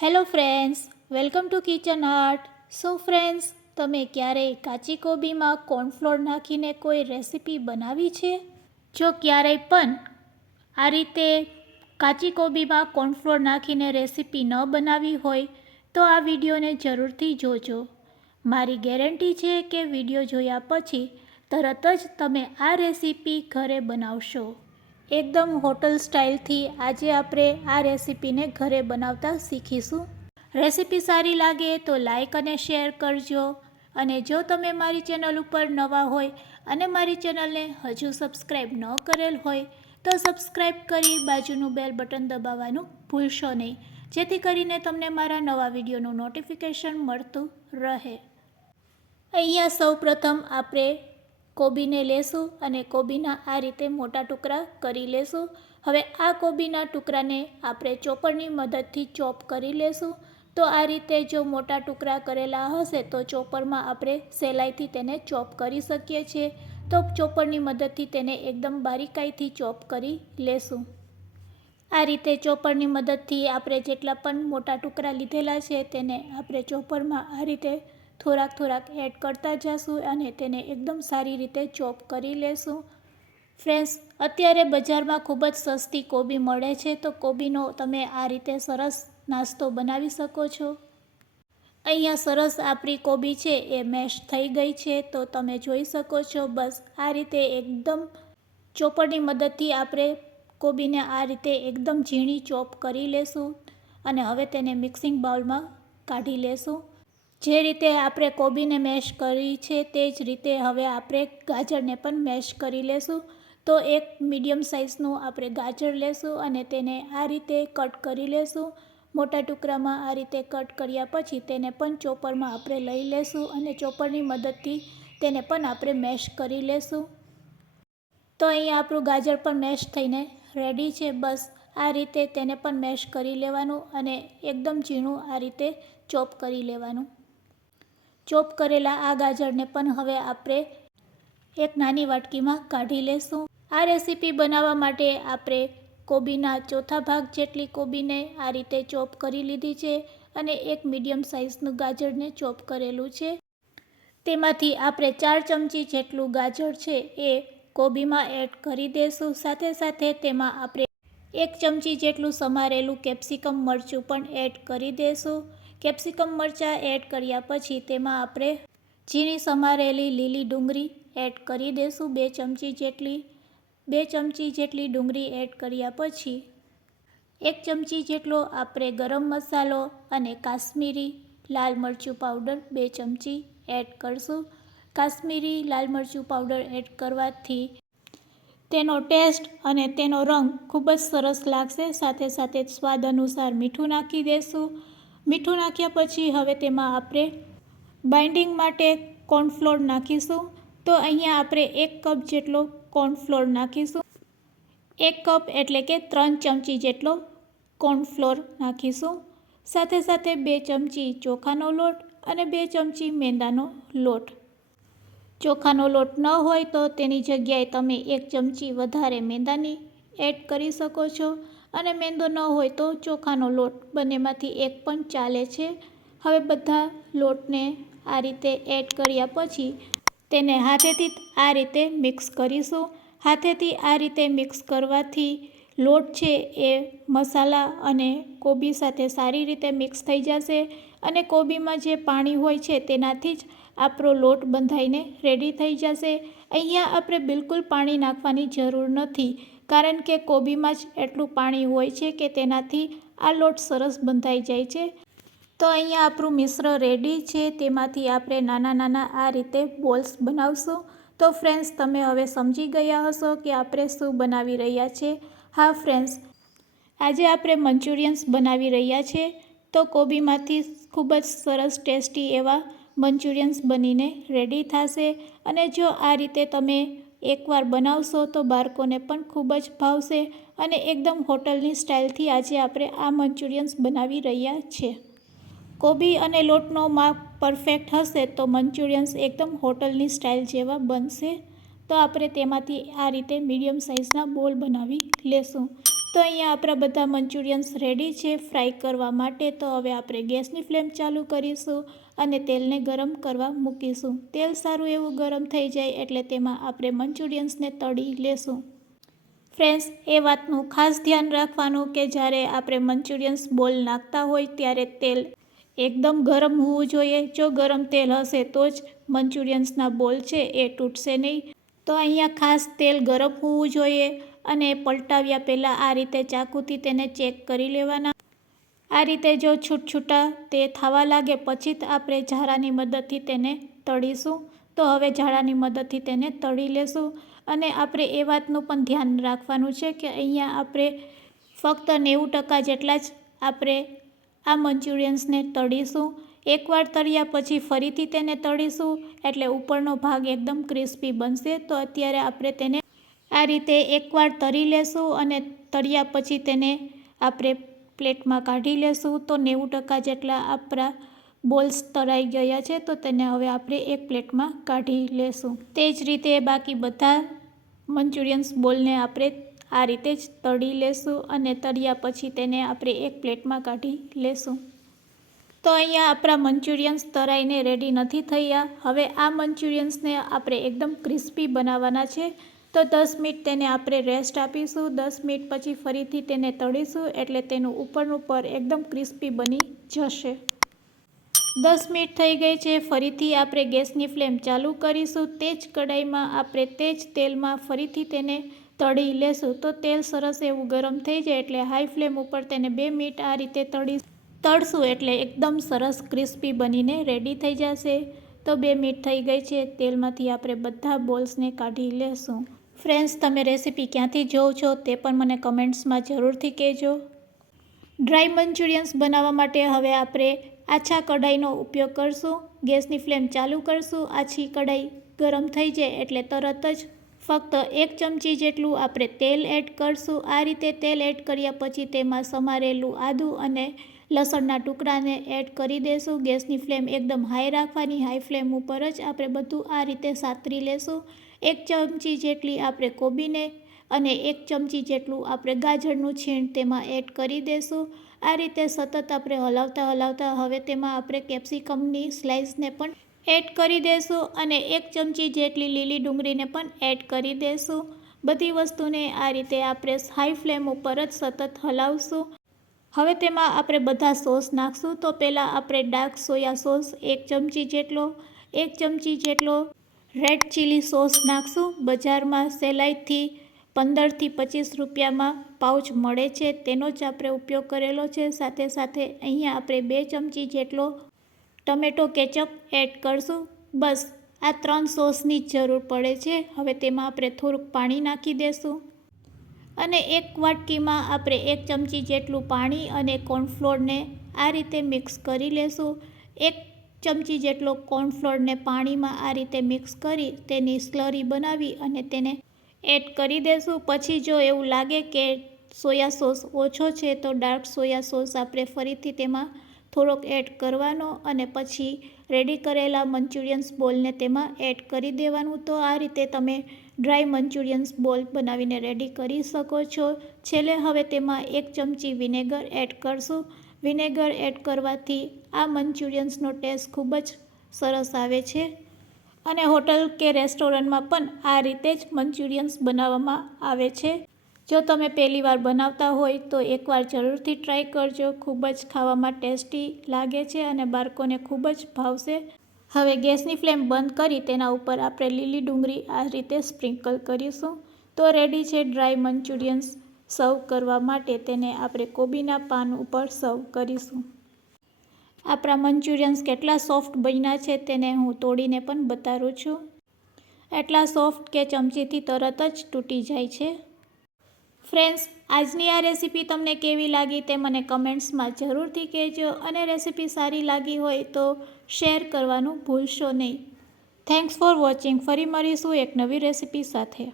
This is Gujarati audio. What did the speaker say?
Hello friends, welcome to kitchen art. So friends, તમે ક્યારેય કાચી કોબીમાં કોર્નફ્લોર નાખીને કોઈ રેસીપી બનાવી છે? જો ક્યારેય પણ આ રીતે કાચી કોબીમાં કોર્નફ્લોર નાખીને રેસીપી ન બનાવી હોય તો આ વિડીયોને જરૂરથી જોજો. મારી ગેરંટી છે કે વિડીયો જોયા પછી તરત જ તમે આ રેસીપી ઘરે બનાવશો. એકદમ હોટલ સ્ટાઇલથી આજે આપણે આ રેસીપીને ઘરે બનાવતા શીખીશું. રેસીપી સારી લાગે તો લાઈક અને શેર કરજો. અને જો તમે મારી ચેનલ ઉપર નવા હોય અને મારી ચેનલને હજુ સબસ્ક્રાઈબ ન કરેલ હોય તો સબસ્ક્રાઈબ કરી બાજુનું બેલ બટન દબાવવાનું ભૂલશો નહીં, જેથી કરીને તમને મારા નવા વિડીયોનું નોટિફિકેશન મળતું રહે. અહીંયા સૌપ્રથમ આપણે કોબીને લેશું અને કોબીના આ રીતે મોટા ટુકડા કરી લેશું. હવે આ કોબીના ટુકડાને આપણે ચોપરની મદદથી ચોપ કરી લેશું. તો આ રીતે જો મોટા ટુકડા કરેલા હશે તો ચોપરમાં આપણે સહેલાઈથી તેને ચોપ કરી શકીએ છીએ. તો ચોપરની મદદથી તેને એકદમ બારીકાઈથી ચોપ કરી લેશું. આ રીતે ચોપરની મદદથી આપણે જેટલા પણ મોટા ટુકડા લીધેલા છે તેને આપણે ચોપરમાં આ રીતે થોડાક એડ કરતા જઈશું અને તેને એકદમ સારી રીતે ચોપ કરી લેશું. ફ્રેન્ડ્સ, અત્યારે બજારમાં ખૂબ જ સસ્તી કોબી મળે છે, તો કોબીનો તમે આ રીતે સરસ નાસ્તો બનાવી શકો છો. અહીંયા સરસ આપણી કોબી છે એ મેશ થઈ ગઈ છે, તો તમે જોઈ શકો છો. બસ આ રીતે એકદમ ચોપરની મદદથી આપણે કોબીને આ રીતે એકદમ ઝીણી ચોપ કરી લેશું અને હવે તેને મિક્સિંગ બાઉલમાં કાઢી લેશું. જે રીતે આપણે કોબીને મેશ કરી છે તે જ રીતે હવે આપણે ગાજરને પણ મેશ કરી લેશું. તો એક મીડિયમ સાઇઝનું આપણે ગાજર લેશું અને તેને આ રીતે કટ કરી લેશું. મોટા ટુકડામાં આ રીતે કટ કર્યા પછી તેને પણ ચોપરમાં આપણે લઈ લેશું અને ચોપરની મદદથી તેને પણ આપણે મેશ કરી લેશું. તો અહીંયા આપણું ગાજર પણ મેશ થઈને રેડી છે. બસ આ રીતે તેને પણ મેશ કરી લેવાનું અને એકદમ ઝીણું આ રીતે ચોપ કરી લેવાનું. ચોપ કરેલા આ ગાજરને પણ હવે આપણે એક નાની વાટકીમાં કાઢી લેશું. આ રેસીપી બનાવવા માટે આપણે કોબીના ચોથા ભાગ જેટલી કોબીને આ રીતે ચોપ કરી લીધી છે અને એક મીડિયમ સાઇઝનું ગાજરને ચોપ કરેલું છે. તેમાંથી આપણે 4 ચમચી જેટલું ગાજર છે એ કોબીમાં એડ કરી દઈશું. સાથે તેમાં આપણે 1 ચમચી જેટલું સમારેલું કેપ્સિકમ મરચું પણ એડ કરી દઈશું. કેપ્સિકમ મરચાં એડ કર્યા પછી તેમાં આપણે ઝીણી સમારેલી લીલી ડુંગળી એડ કરી દઈશું 2 ચમચી જેટલી. 2 ચમચી જેટલી ડુંગળી એડ કર્યા પછી 1 ચમચી જેટલો આપણે ગરમ મસાલો અને કાશ્મીરી લાલ મરચું પાવડર 2 ચમચી એડ કરશું. કાશ્મીરી લાલ મરચું પાવડર એડ કરવાથી તેનો ટેસ્ટ અને તેનો રંગ ખૂબ જ સરસ લાગશે. સાથે સ્વાદ અનુસાર મીઠું નાખી દઈશું. મીઠું નાખ્યા પછી હવે તેમાં આપણે બાઇન્ડિંગ માટે કોર્નફ્લોર નાખીશું. તો અહીંયા આપણે 1 કપ જેટલો કોર્નફ્લોર નાખીશું. 1 કપ એટલે કે 3 ચમચી જેટલો કોર્નફ્લોર નાખીશું. સાથે 2 ચમચી ચોખાનો લોટ અને 2 ચમચી મેંદાનો લોટ. ચોખાનો લોટ ન હોય તો તેની જગ્યાએ તમે 1 ચમચી વધારે મેંદાની એડ કરી શકો છો અને મેંદો ન હોય તો ચોખાનો લોટ, બંનેમાંથી એક પણ ચાલે છે. હવે બધા લોટને આ રીતે એડ કર્યા પછી તેને હાથેથી આ રીતે મિક્સ કરીશું. હાથેથી આ રીતે મિક્સ કરવાથી લોટ છે એ મસાલા અને કોબી સાથે સારી રીતે મિક્સ થઈ જશે અને કોબીમાં જે પાણી હોય છે તેનાથી જ આપણો લોટ બંધાઈને રેડી થઈ જશે. અહીંયા આપણે બિલકુલ પાણી નાખવાની જરૂર નથી, કારણ કે કોબીમાં જ એટલું પાણી હોય છે કે તેનાથી આ લોટ સરસ બંધાઈ જાય છે. તો અહીંયા આપણું મિશ્ર રેડી છે. તેમાંથી આપણે નાના આ રીતે બોલ્સ બનાવશું. તો ફ્રેન્ડ્સ, તમે હવે સમજી ગયા હશો કે આપણે શું બનાવી રહ્યા છીએ. હા ફ્રેન્ડ્સ, આજે આપણે મંચુરિયન્સ બનાવી રહ્યા છીએ. તો કોબીમાંથી ખૂબ જ સરસ ટેસ્ટી એવા મંચુરિયન્સ બનીને રેડી થશે. અને જો આ રીતે તમે એકવાર બનાવશો તો બાળકોને પણ ખૂબ જ ભાવશે અને એકદમ હોટલની સ્ટાઇલથી આજે આપણે આ મંચુરિયન્સ બનાવી રહ્યા છીએ. કોબી અને લોટનો માપ પરફેક્ટ હશે તો મંચુરિયન્સ એકદમ હોટલની સ્ટાઇલ જેવા બનશે. તો આપણે તેમાંથી આ રીતે મીડિયમ સાઇઝના બોલ બનાવી લેશું. તો અહીંયા આપણા બધા મંચુરિયન્સ રેડી છે ફ્રાય કરવા માટે. તો હવે આપણે ગેસની ફ્લેમ ચાલુ કરીશું અને તેલને ગરમ કરવા મૂકીશું. તેલ સારું એવું ગરમ થઈ જાય એટલે તેમાં આપણે મંચુરિયન્સને તળી લેશું. ફ્રેન્ડ્સ, એ વાતનું ખાસ ધ્યાન રાખવાનું કે જ્યારે આપણે મંચુરિયન્સ બોલ નાખતા હોય ત્યારે તેલ એકદમ ગરમ હોવું જોઈએ. જો ગરમ તેલ હશે તો જ મંચુરિયન્સના બોલ છે એ તૂટશે નહીં. તો અહીંયા ખાસ તેલ ગરમ હોવું જોઈએ અને પલટાવ્યા પહેલાં આ રીતે ચાકુથી તેને ચેક કરી લેવાના. આ રીતે જો છૂટછૂટા તે થવા લાગે પછી જ આપણે ઝારાની મદદથી તેને તળીશું. તો હવે ઝારાની મદદથી તેને તળી લેશું. અને આપણે એ વાતનું પણ ધ્યાન રાખવાનું છે કે અહીંયા આપણે ફક્ત 90% જેટલા જ આપણે આ મંચુરિયન્સને તળીશું. એકવાર તળ્યા પછી ફરીથી તેને તળીશું એટલે ઉપરનો ભાગ એકદમ ક્રિસ્પી બનશે. તો અત્યારે આપણે તેને આ રીતે એકવાર તળી લેશું અને તળ્યા પછી તેને આપણે પ્લેટમાં કાઢી લેશું. તો 90% જેટલા આપણા બોલ્સ તળાઈ ગયા છે. તો તેને હવે આપણે એક પ્લેટમાં કાઢી લેશું. તે જ રીતે બાકી બધા મંચુરિયન્સ બોલને આપણે આ રીતે જ તળી લેશું અને તળ્યા પછી તેને આપણે એક પ્લેટમાં કાઢી લેશું. તો અહીંયા આપણા મંચુરિયન્સ તળાઈને રેડી નથી થયા. હવે આ મંચુરિયન્સને આપણે એકદમ ક્રિસ્પી બનાવવાના છે. તો 10 મિનિટ તેને આપણે રેસ્ટ આપીશું. 10 મિનિટ પછી ફરીથી તેને તળીશું એટલે તેનું ઉપરનું પર એકદમ ક્રિસ્પી બની જશે. 10 મિનિટ થઈ ગઈ છે. ફરીથી આપણે ગેસની ફ્લેમ ચાલુ કરીશું. તે જ કઢાઈમાં આપણે તે જ તેલમાં ફરીથી તેને તળી લેશું. તો તેલ સરસ એવું ગરમ થઈ જાય એટલે હાઈ ફ્લેમ ઉપર તેને 2 મિનિટ આ રીતે તળશું એટલે એકદમ સરસ ક્રિસ્પી બનીને રેડી થઈ જશે. તો 2 મિનિટ થઈ ગઈ છે. તેલમાંથી આપણે બધા બોલ્સને કાઢી લેશું. ફ્રેન્ડ્સ, તમે રેસીપી ક્યાંથી જોવો છો તે પણ મને કમેન્ટ્સમાં જરૂરથી કહેજો. ડ્રાય મંચુરિયન્સ બનાવવા માટે હવે આપણે આછા કઢાઈનો ઉપયોગ કરશું. ગેસની ફ્લેમ ચાલુ કરશું. આછી કઢાઈ ગરમ થઈ જાય એટલે તરત જ ફક્ત 1 ચમચી જેટલું આપણે તેલ એડ કરશું. આ રીતે તેલ એડ કર્યા પછી તેમાં સમારેલું આદું અને લસણના ટુકડાને એડ કરી દેશું. ગેસની ફ્લેમ એકદમ હાઈ રાખવાની. હાઈ ફ્લેમ ઉપર જ આપણે બધું આ રીતે સાતરી લેશું. 1 ચમચી જેટલી આપણે કોબીને અને 1 ચમચી જેટલું આપણે ગાજરનું છીણ તેમાં એડ કરી દેશું. આ રીતે સતત આપણે હલાવતા હવે તેમાં આપણે કેપ્સિકમની સ્લાઇસને પણ એડ કરી દેશું અને 1 ચમચી જેટલી લીલી ડુંગળીને પણ એડ કરી દેશું. બધી વસ્તુને આ રીતે આપણે હાઈ ફ્લેમ ઉપર જ સતત હલાવશું. હવે તેમાં આપણે બધા સોસ નાખશું. તો પહેલાં આપણે ડાર્ક સોયા સોસ 1 ચમચી જેટલો, 1 ચમચી જેટલો રેડ ચીલી સોસ નાખશું. બજારમાં સહેલાઈથી 15થી 25 રૂપિયામાં પાઉચ મળે છે. તેનો જ આપણે ઉપયોગ કરેલો છે. સાથે સાથે અહીંયા આપણે 2 ચમચી જેટલો ટમેટો કેચઅપ એડ કરશું. બસ આ 3 સોસની જ જરૂર પડે છે. હવે તેમાં આપણે થોડુંક પાણી નાખી દેશું અને 1 વાટકીમાં આપણે 1 ચમચી જેટલું પાણી અને કોર્નફ્લોરને આ રીતે મિક્સ કરી લેશું. 1 ચમચી જેટલો કોર્નફ્લોરને પાણીમાં આ રીતે મિક્સ કરી તેની સ્લરી બનાવી અને તેને એડ કરી દેશું. પછી જો એવું લાગે કે સોયા સોસ ઓછો છે તો ડાર્ક સોયા સોસ આપણે ફરીથી તેમાં થોડોક એડ કરવાનો અને પછી રેડી કરેલા મંચુરિયન્સ બોલને તેમાં એડ કરી દેવાનું. તો આ રીતે તમે ડ્રાય મંચુરિયન્સ બોલ બનાવીને રેડી કરી શકો છો. છેલ્લે હવે તેમાં 1 ચમચી વિનેગર એડ કરશું. વિનેગર એડ કરવાથી આ મંચુરિયન્સનો ટેસ્ટ ખૂબ જ સરસ આવે છે અને હોટલ કે રેસ્ટોરન્ટમાં પણ આ રીતે જ મંચુરિયન્સ બનાવવામાં આવે છે. જો તમે પહેલીવાર બનાવતા હોય તો એકવાર જરૂરથી ટ્રાય કરજો. ખૂબ જ ખાવામાં ટેસ્ટી લાગે છે અને બાળકોને ખૂબ જ ભાવશે. હવે ગેસની ફ્લેમ બંધ કરી તેના ઉપર આપણે લીલી ડુંગળી આ રીતે સ્પ્રિંકલ કરીશું. તો રેડી છે ડ્રાય મંચુરિયન્સ. સર્વ કરવા માટે તેને આપણે કોબીના પાન ઉપર સર્વ કરીશું. આપણા મંચુરિયન્સ કેટલા સોફ્ટ બન્યા છે તેને હું તોડીને પણ બતાવું છું. એટલા સોફ્ટ કે ચમચીથી તરત જ તૂટી જાય છે. ફ્રેન્ડ્સ, આજની આ રેસીપી તમને કેવી લાગી તે મને કમેન્ટ્સમાં જરૂરથી કહેજો અને રેસીપી સારી લાગી હોય તો શેર કરવાનું ભૂલશો નહીં. Thanks for watching. ફરી મળીશું એક નવી રેસીપી સાથે.